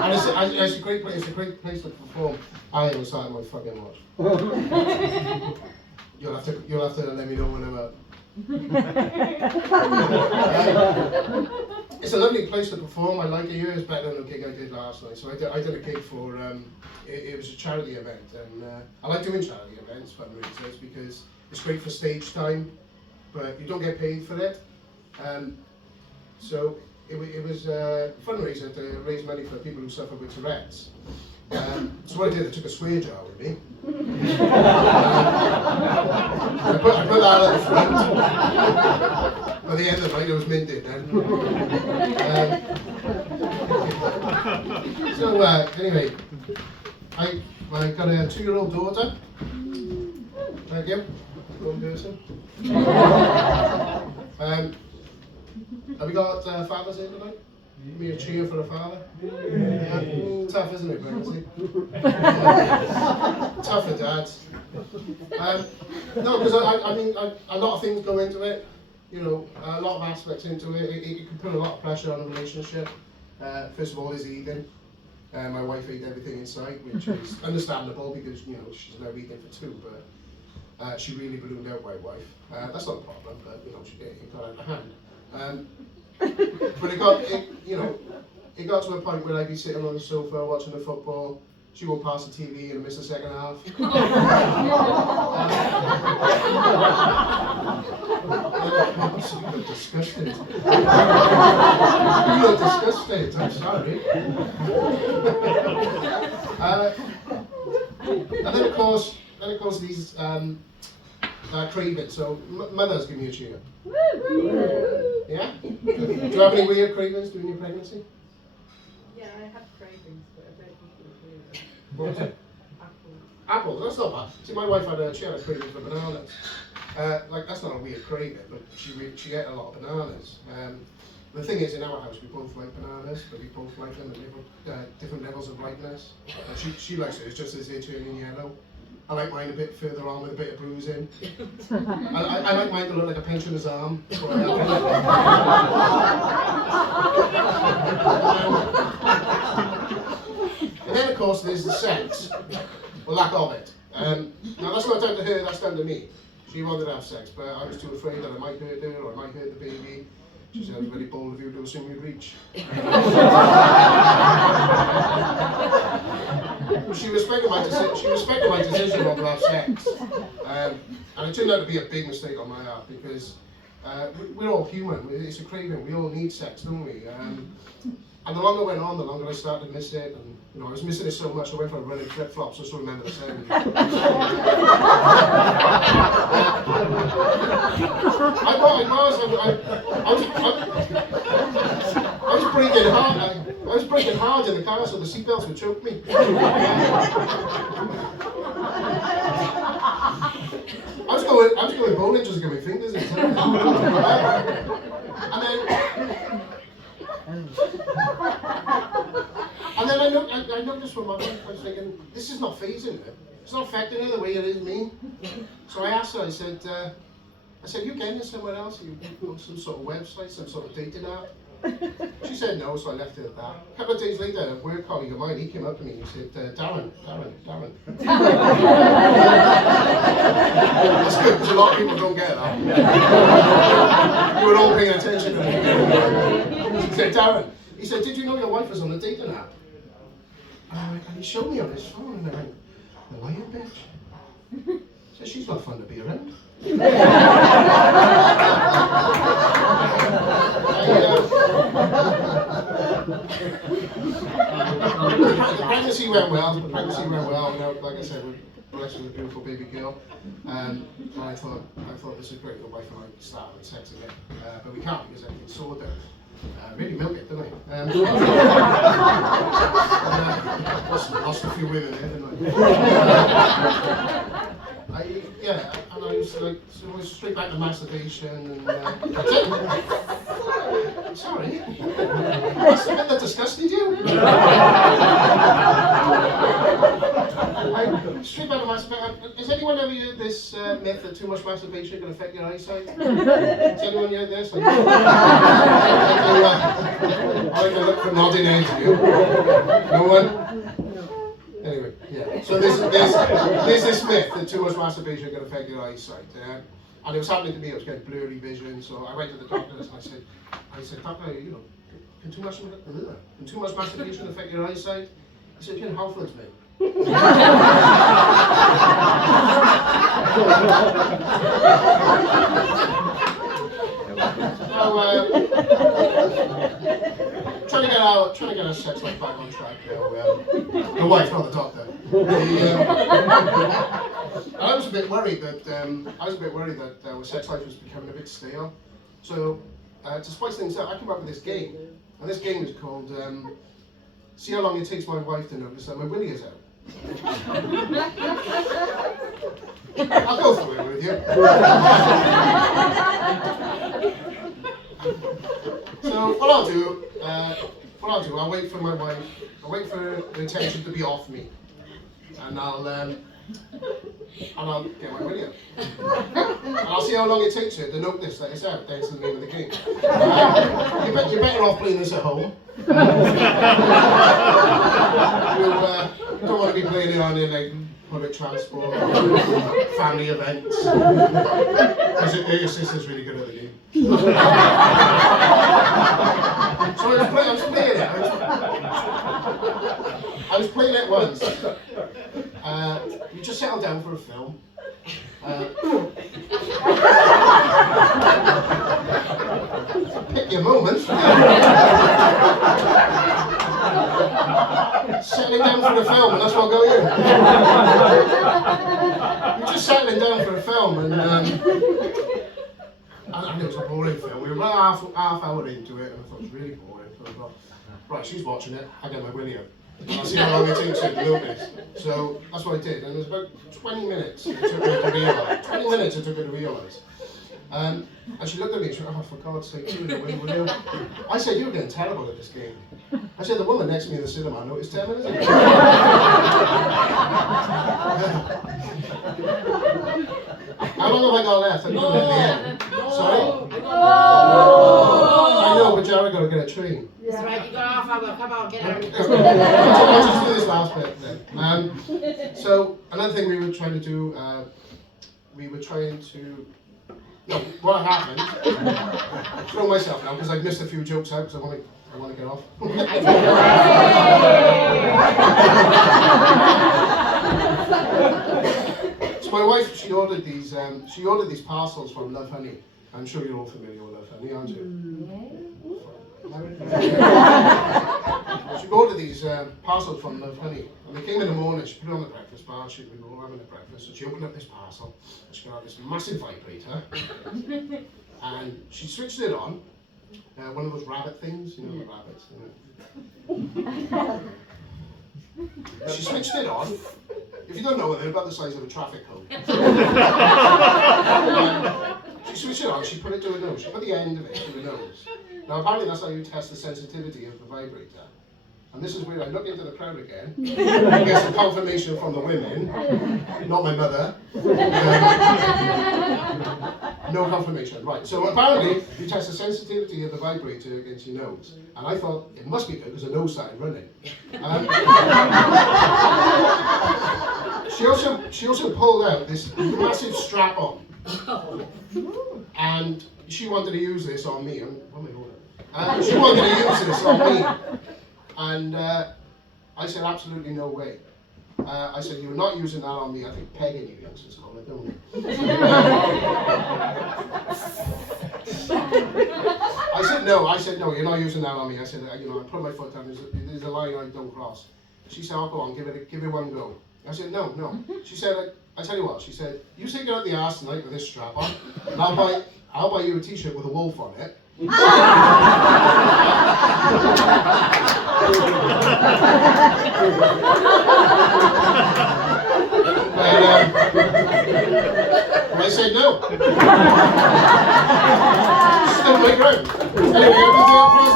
And it's a great place. It's a great place to perform. I ain't gonna start my fucking watch. You'll have to let me know when I'm out. It's a lovely place to perform. I like it here. It's better than the gig I did last night. So I did a gig for, it was a charity event, and I like doing charity events, fundraisers, because it's great for stage time, but you don't get paid for it. So it was a fundraiser to raise money for people who suffer with Tourette's. So what I did, I took a swear jar with me. I put that at the front. By the end of the night, it was minted then. So anyway, I got a 2-year-old daughter. Thank you. One person. Have we got fathers in tonight? Give me a cheer for the father. Yeah. Tough, isn't it, pregnancy? Tough for dads. No, because I mean, a lot of things go into it. You know, a lot of aspects into it. It can put a lot of pressure on a relationship. First of all, is eating. My wife ate everything in sight, which is understandable because, you know, she's now eating for 2, but she really ballooned out, my wife. That's not a problem, but, you know, it got out of hand. But it got to a point where I'd be sitting on the sofa watching the football. She walked past the TV and I missed the second half. You look disgusted. You look disgusted. I'm sorry. And then of course these cravings. So mothers, give me a cheer. Yeah? Do you have any weird cravings during your pregnancy? Yeah, I have cravings, but I don't think it's weird. What was it? Apples. Apples, that's not bad. See, my wife had a craving for bananas. Like, that's not a weird craving, but she ate a lot of bananas. The thing is, in our house, we both like bananas, but we both like them at different levels of ripeness. She likes it, it's just as they're turning yellow. I like mine a bit further on with a bit of bruising. I like mine to look like a pensioner's arm. And then of course there's the sex, or lack of it. Now that's not down to her, that's down to me. She wanted to have sex, but I was too afraid that I might hurt her or I might hurt the baby. She said, it was very bold of you to assume you'd reach. She respected my decision not to have sex. And it turned out to be a big mistake on my part because we're all human. It's a craving. We all need sex, don't we? And the longer it went on, the longer I started to miss it. And you know, I was missing it so much. I went for a run in flip-flops just to remember the sound. I was braking hard in the car, so the seatbelts would choke me. I was going bowling just to get my fingers in. And then I noticed from my wife, I was thinking, this is not phasing her. It's not affecting her the way it is me. So I asked her, I said, you getting this somewhere else? Are you on some sort of website, some sort of dating app? She said no, so I left it at that. A couple of days later, a work colleague of mine, he came up to me and he said, Darren. That's good, because a lot of people don't get that. You were all paying attention to me. He said, Darren, he said, did you know your wife was on a dating app? And he showed me on his phone, and I went, the lying bitch. So she's not fun to be around. The pregnancy went well. Now, like I said, we're blessed with a beautiful baby girl. And I thought this is great. The wife and I start having sex again, but we can't because everything's sorted. Really milk it, didn't I? Lost a few women there, didn't I? And I was like, so I was straight back to masturbation and sorry. That's the bit that disgusted you? Straight back to masturbation. Has anyone ever heard this myth that too much masturbation can affect your eyesight? Has anyone heard this? look for nodding heads here. No one? Anyway, yeah. So there's this myth that too much masturbation can affect your eyesight. And it was happening to me, I was getting blurry vision, so I went to the doctors and I said, doctor, you know, can too much masturbation affect your eyesight? He said, you're in Halfords, mate. Trying to get our sex life back on track now. The wife, not the doctor. I was a bit worried that our sex life was becoming a bit stale. So to spice things up, I came up with this game, and this game is called "See How Long It Takes My Wife to Notice That My Willy Is Out." I'll go through it with you. So what I'll do, I'll wait for my wife. I'll wait for the attention to be off me, and I'll get my willy out. And I'll see how long it takes her to notice that it's out. That's the name of the game. You're better off playing this at home. You don't want to be playing it on like public transport, or family events. Because your sister's really good at the game. So I was playing it once. We just settled down for a film. Pick your moment. Settling down for a film, and that's what got you. We're just settling down for a film, and it was a boring film. We were about half hour into it, and I thought it was really boring. So I thought, right, she's watching it. I get my willy out. I'll see how long it takes her to notice. So that's what I did, and it was about 20 minutes it took her to realise. 20 minutes it took her to realise. And she looked at me and she went, oh, for God's sake, you will you? I said, you're getting terrible at this game. I said, the woman next to me in the cinema noticed 10 minutes ago. How long have I got left? I'm at the end. Sorry? I know, but Jared got to get a train. That's right, you got half hour, come on, get out. I'll just do this last bit then. So, another thing we were trying to do, no, what happened, throw myself now because I've missed a few jokes out because I want to get off. So my wife, she ordered these parcels from Love Honey. I'm sure you're all familiar with Love Honey, aren't you? She ordered these parcels from Love Honey, and they came in the morning. She put it on the breakfast bar. We were all having a breakfast, and she opened up this parcel, and she got out this massive vibrator, and she switched it on. One of those rabbit things, you know, the rabbits. She switched it on. If you don't know it, they're about the size of a traffic cone. She switched it on. She put it to her nose. She put the end of it to her nose. Now apparently that's how you test the sensitivity of the vibrator. And this is where I look into the crowd again, I get some confirmation from the women, not my mother. No confirmation, right. So apparently you test the sensitivity of the vibrator against your nose. And I thought it must be good because the nose started running. She also pulled out this massive strap-on. And she wanted to use this on me. She wanted to use this on me. And I said, absolutely no way. I said, you're not using that on me. I think pegging you youngsters call it, don't you? I said, no, you're not using that on me. I said, I put my foot down. There's a line I don't cross. She said, oh, go on, give it one go. I said, no. She said, I tell you what, she said, you take it out the arse tonight with this strap on, and I'll buy you a t-shirt with a wolf on it. And, I said no. Still my ground. Anyway, everything else was